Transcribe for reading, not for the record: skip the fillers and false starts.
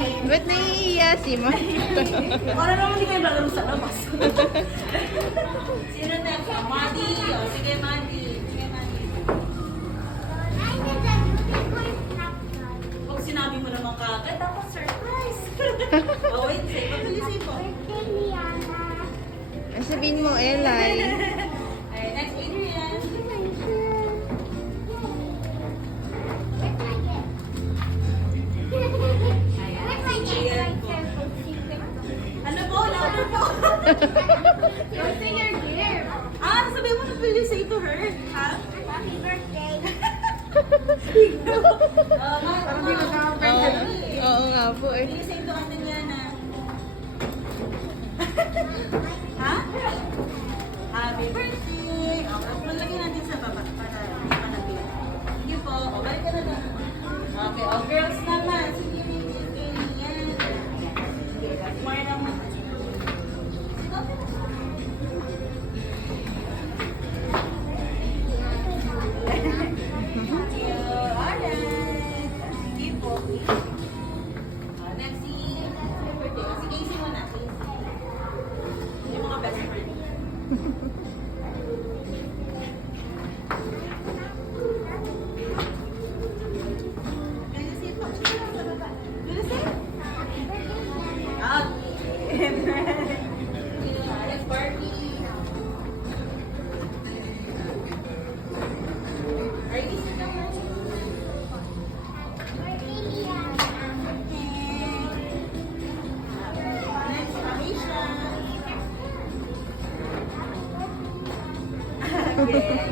Ba't naiiya si Ma? Para naman hindi kayo lalaro sa labas. Sino next? Madi. O, sige, Madi. Sige, Madi. Pag sinabi mo naman kagad, tapos surprise. Oh, wait. Say, patuloy po. Sabihin mo, Elay. Alright, next, Adrian. Ano po? Louder po. Sabihin mo na will you say to her? Ha? Happy birthday. Parang di Oo nga po eh. Will you say to ano niya na? Ha? Happy birthday! Okay, palagyan natin sa baba para hindi pa nabili. Hindi po. O, balik ka na lang. Okay, o girls naman. Sige, yan. More naman. Next, si birthday. Si Casey muna. Yung mga best friend. Yes.